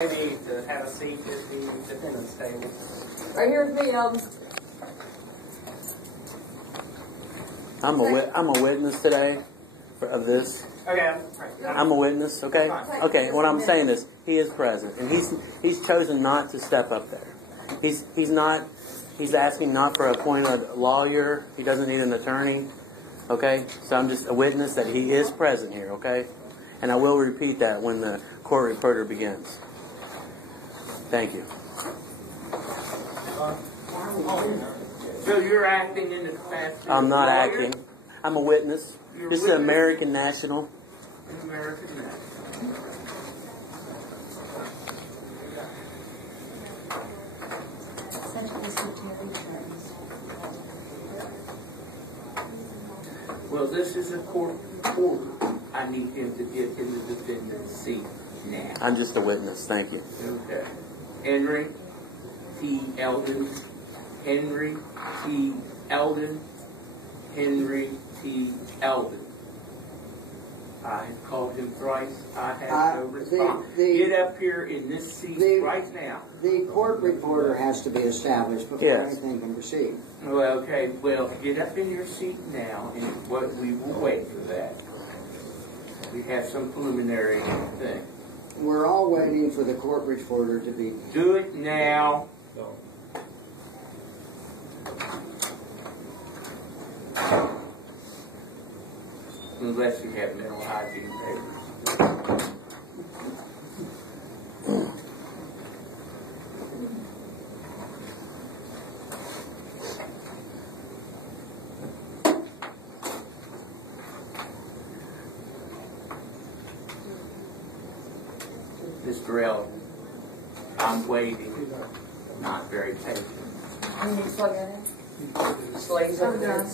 Maybe to have a seat at the defendant's table. Right here with me, I'm a witness today of this. Okay. I'm a witness. Okay. Okay. What I'm saying is, he is present, and he's chosen not to step up there. He's not. He's asking not for a appointed lawyer. He doesn't need an attorney. Okay. So I'm just a witness that he is present here. Okay. And I will repeat that when the court reporter begins. Thank you. So you're acting in the capacity I'm not of a lawyer? acting. I'm a witness. This is an American national. An American national. Well, this is a court order. I need him to get in the defendant's seat now. I'm just a witness. Thank you. Okay. Henry T. Eldon. Henry T. Eldon. Henry T. Eldon. I have called him thrice. I have no response. Get up here in this seat right now. The court reporter has to be established before anything can proceed. Well, okay. Well, get up in your seat now, and we will wait for that. We have some preliminary thing. We're all waiting for the court reporter to be... Do it now. Unless you have mental hygiene papers. Mr. Eldon, I'm waiting, not very patient. You need to plug that in. Slaves over there.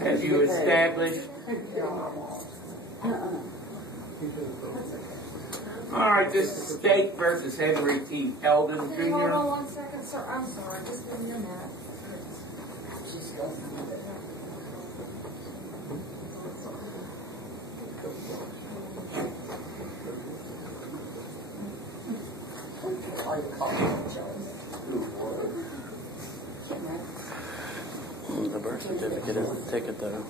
Have you established? All right, this is State versus Henry T. Eldon, Jr. Hold on 1 second, sir. I'm sorry. Just give me a minute. The birth certificate isn't a ticket, though.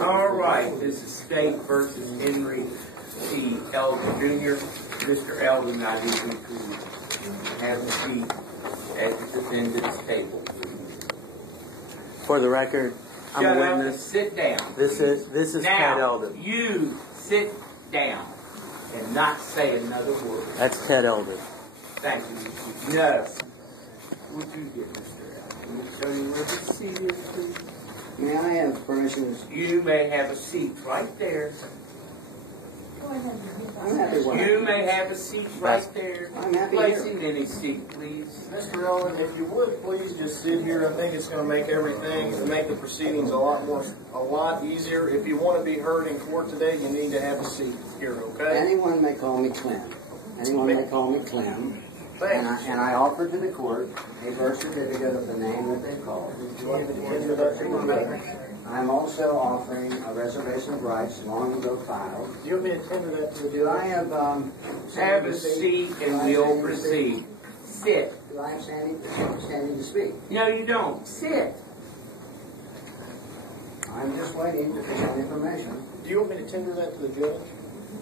All right, this is State versus Henry T. Eldon, Jr. Mr. Eldon, I need you to have a seat at the defendant's table. For the record, I'm a witness. Sit down. This is Ted Eldon. You sit down and not say another word. That's Ted Eldon. Thank you. No. Would you get Mr. Eldon? Let me show you where the seat is, please. May I have permission? You may have a seat right there. I'm happy with You it. may have a seat right there. I'm happy Place here. him in his seat, please. Mr. Owen, if you would please just sit here. I think it's going to make everything and make the proceedings a lot easier. If you want to be heard in court today, you need to have a seat here, okay? Anyone may call me Clem. Anyone may call me Clem. And I offer to the court a birth certificate of the name that they called. I'm also offering a reservation of rights long ago filed. Do you want me to tender that to the Do I have Have a seat and we'll proceed. Sit. Do I have standing to speak? No, you don't. Sit. I'm just waiting to present information. Do you want me to tender that to the judge?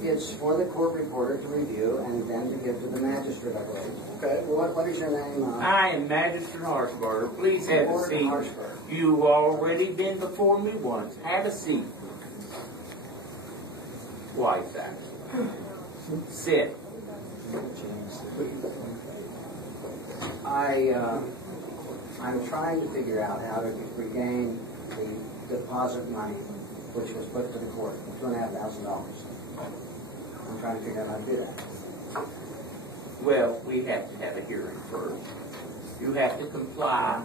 It's for the court reporter to review and then to give to the magistrate, I believe. Okay. What is your name? I am Magistrate Harshbarger. Please have a Reporter seat. Harshbarger. You've already been before me once. Have a seat. White side. Sit. I'm trying to figure out how to regain the deposit money which was put to the court, $2,500. I'm trying to figure out how to do that. Well, we have to have a hearing first. You have to comply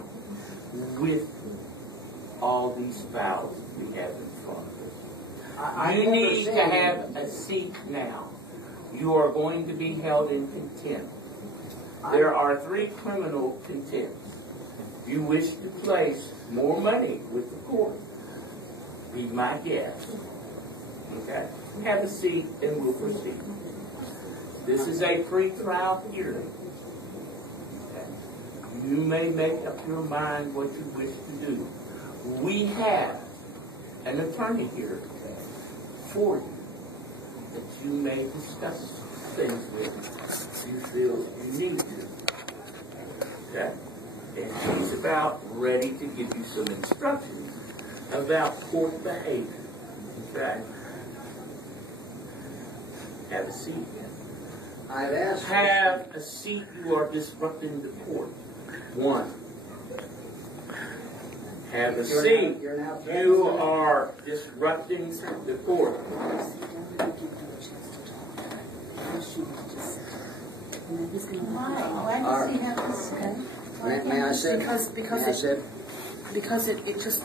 with all these files we have in front of us. You need to have a seat now. You are going to be held in contempt. There are 3 criminal contempts. If you wish to place more money with the court, be my guest. Okay? Have a seat and we'll proceed. This is a pre-trial hearing. Okay? You may make up your mind what you wish to do. We have an attorney here today for you that you may discuss things with if you feel you need to. Okay? And he's about ready to give you some instructions about court behavior. Okay? Have a seat. I've asked. Have a seat. You are disrupting the court. 1. Have a seat. You are disrupting the court. Why does he have to sit? May I sit? Because it just,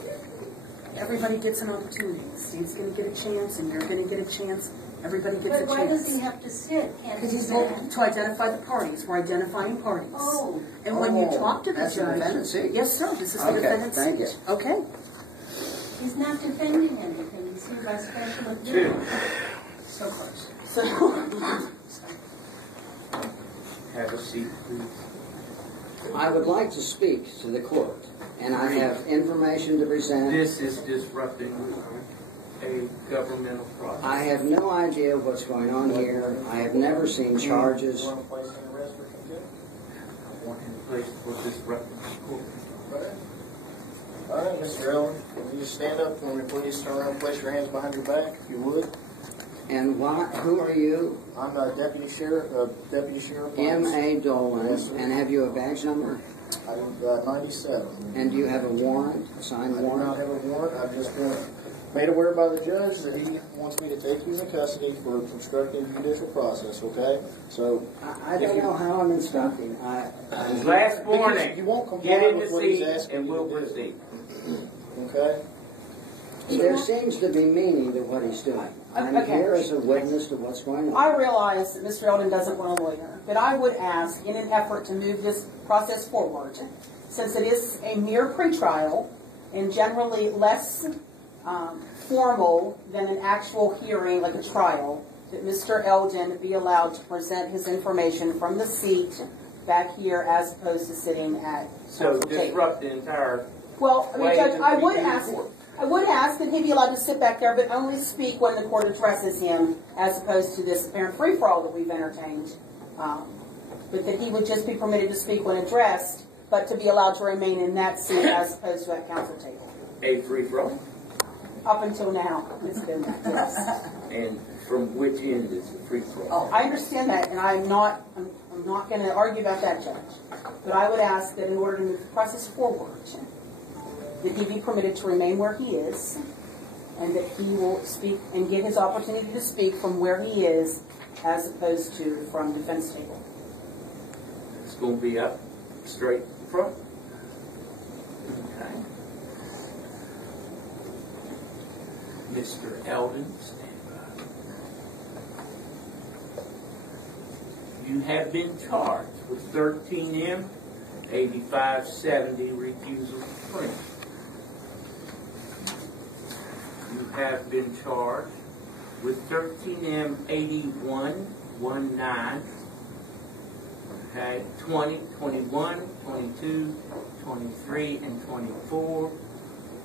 everybody gets an opportunity. Steve's going to get a chance, and you're going to get a chance. Everybody gets a chance. But why does he have to sit? Because he's to identify the parties. We're identifying parties. Oh. And when you talk to the That's the judge, defendant's seat. yes, sir, this is the defendant's thank seat. Okay. He's not defending anything. He's here by special 2. appeal. So close. So, Have a seat, please. I would like to speak to the court, and I have information to present. This is disrupting a governmental process. I have no idea what's going on here. I have never seen charges. You want to place an arrest for contempt? Place for disrupting the court. All right, Mr. Owen, will you just stand up for me, please? Turn around and place your hands behind your back, if you would. And who are you? I'm Deputy Sheriff. M.A. Dolan. Yes, sir. And have you a badge number? I'm 97. And do you have a warrant, a signed I do not warrant? have a warrant. I've just been made aware by the judge that he wants me to take you into custody for obstructing the judicial process, okay? So, I don't know how I'm instructing. Last warning. you won't comply Get in with the what he's seat asking and you we'll to do. proceed. Okay? There seems to be meaning to what he's doing. I'm Okay. here as a witness to what's going on. I realize that Mr. Eldon doesn't want a lawyer, but I would ask, in an effort to move this process forward, since it is a mere pretrial and generally less formal than an actual hearing like a trial, that Mr. Eldon be allowed to present his information from the seat back here as opposed to sitting at So council table. disrupt the entire Well, I mean, way Judge, that I we would do ask court. that he be allowed to sit back there, but only speak when the court addresses him, as opposed to this apparent free-for-all that we've entertained. But that he would just be permitted to speak when addressed, but to be allowed to remain in that seat as opposed to at council table. A free-for-all. Up until now, it's been that, yes. And from which end is the free-for-all? I understand that, and I'm not going to argue about that, Judge. But I would ask that in order to move the process forward, that he be permitted to remain where he is, and that he will speak and get his opportunity to speak from where he is as opposed to from defense table. It's going to be up straight in front. Okay. Mr. Eldon, stand by. You have been charged with 13M 8570 refusal to print. You have been charged with 13M 8119. Okay, 20, 21, 22, 23, and 24.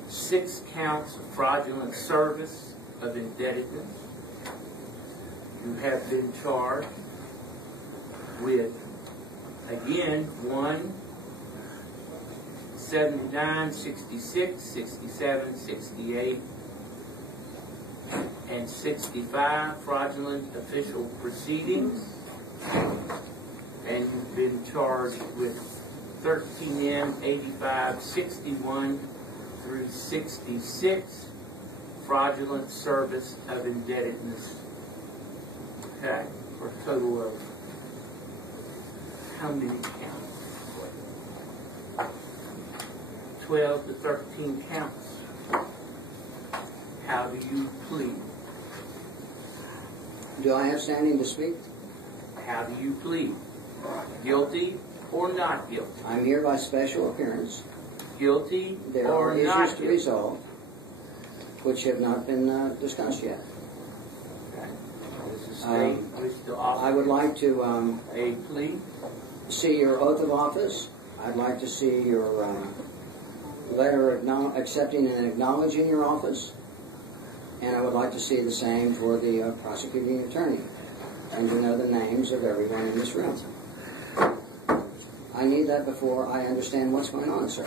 6 counts of fraudulent service of indebtedness. You have been charged with, again, 1, 79, 66, 67, 68, and 65 fraudulent official proceedings. And you've been charged with 13M 8561 through 66 fraudulent service of indebtedness. Okay, for a total of how many counts? 12 to 13 counts. How do you plead? Do I have standing to speak? How do you plead? Guilty or not guilty? I'm here by special appearance. Guilty There or are not issues to guilty? resolve which have not been discussed yet. Okay. Does the state wish to offer I would like to a plea? see your oath of office. I'd like to see your letter accepting and acknowledging your office. And I would like to see the same for the prosecuting attorney, and to know the names of everyone in this room. I need that before I understand what's going on, sir.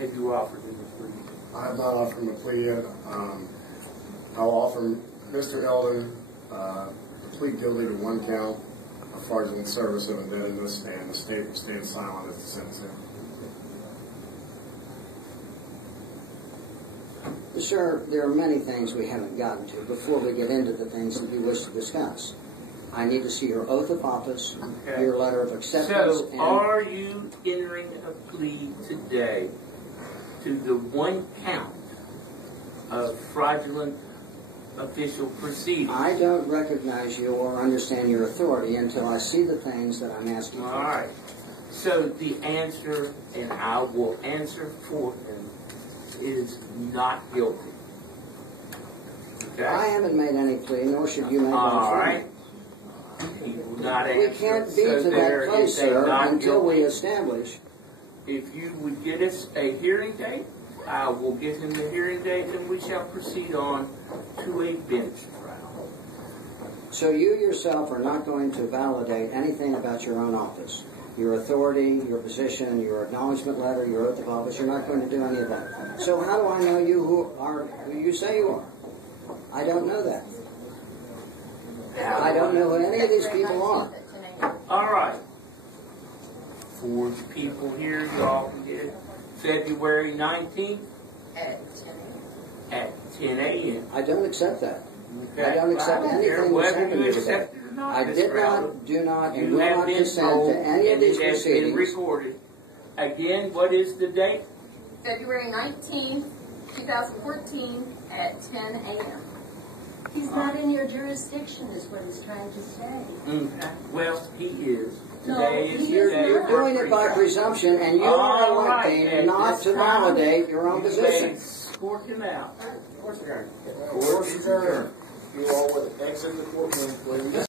Have you offered him a plea? I have not offered him a plea yet. I'll offer Mr. Eldon plead guilty to 1 count of fraudulent service of indebtedness, and the state will stand silent as to sentencing. Sir, there are many things we haven't gotten to before we get into the things that you wish to discuss. I need to see your oath of office, Okay. your letter of acceptance, So, and are you entering a plea today to the 1 count of fraudulent official proceedings? I don't recognize you or understand your authority until I see the things that I'm asking for. All right. So the answer, and I will answer for him, is not guilty. Okay? I haven't made any plea, nor should you make one All for right. me. He will not We answer. can't be So to there that place, is a sir, not until we guilty. establish. If you would get us a hearing date, I will give him the hearing date, and we shall proceed on to a bench trial. So you yourself are not going to validate anything about your own office. Your authority, your position, your acknowledgement letter, your oath of office, you're not going to do any of that. So how do I know you who you say you are? I don't know that. I don't know who any of these people are. All right. For the people here, y'all can get it. February 19th at 10 a.m. I don't accept that. Okay? I don't accept don't care anything that's whether happened you today. accept it or not, I Miss did Rowley. not, do not, and You will have not been consent told, to any of and these it has been proceedings. recorded. Again, what is the date? February 19th, 2014 at 10 a.m. He's not in your jurisdiction is what he's trying to say. Okay. Well, he is. No, Today is he the is day. You're for doing it by freedom. presumption, and you All are right, electing at not this to time, validate your own You position. may Escort him out. Of course, Court is adjourned. you all would exit the courtroom, please.